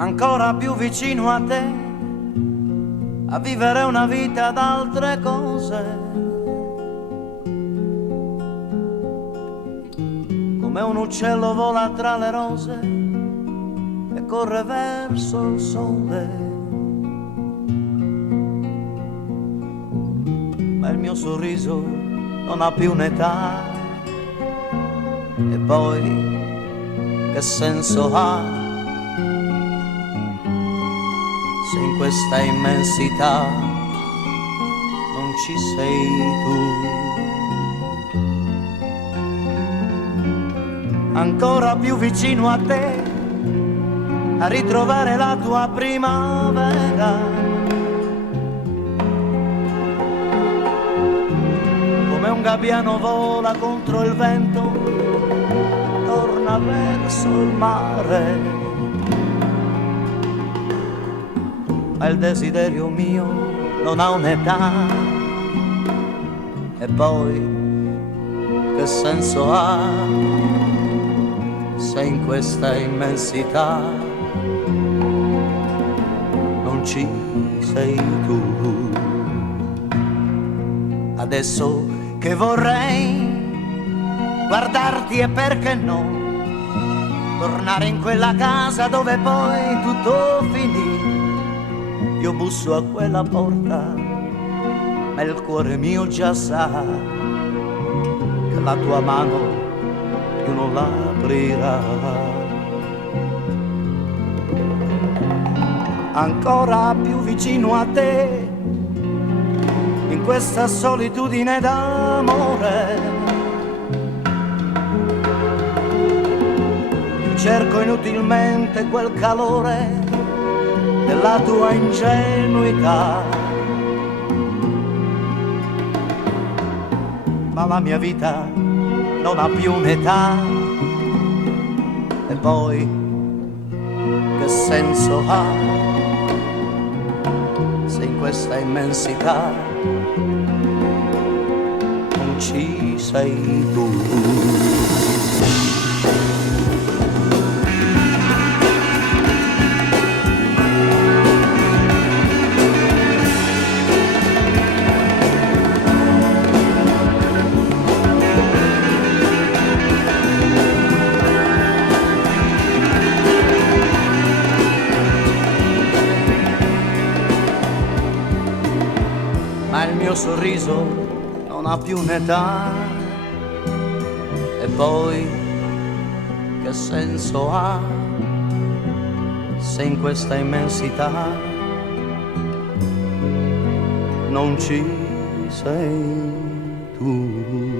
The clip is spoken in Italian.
ancora più vicino a te, a vivere una vita d'altre cose, come un uccello vola tra le rose e corre verso il sole. Ma il mio sorriso non ha più un'età, e poi che senso ha se in questa immensità non ci sei tu? Ancora più vicino a te, a ritrovare la tua primavera, come un gabbiano vola contro il vento, torna verso il mare. Ma il desiderio mio non ha un'età, e poi che senso ha se in questa immensità non ci sei tu? Adesso che vorrei guardarti, e perché no, tornare in quella casa dove poi tutto finì. Io busso a quella porta, ma il cuore mio già sa che la tua mano più non l'aprirà. Ancora più vicino a te, in questa solitudine d'amore, cerco inutilmente quel calore della tua ingenuità. Ma la mia vita non ha più un'età, e poi che senso ha se in questa immensità non ci sei tu? Ma il mio sorriso non ha più un'età, e poi che senso ha se in questa immensità non ci sei tu?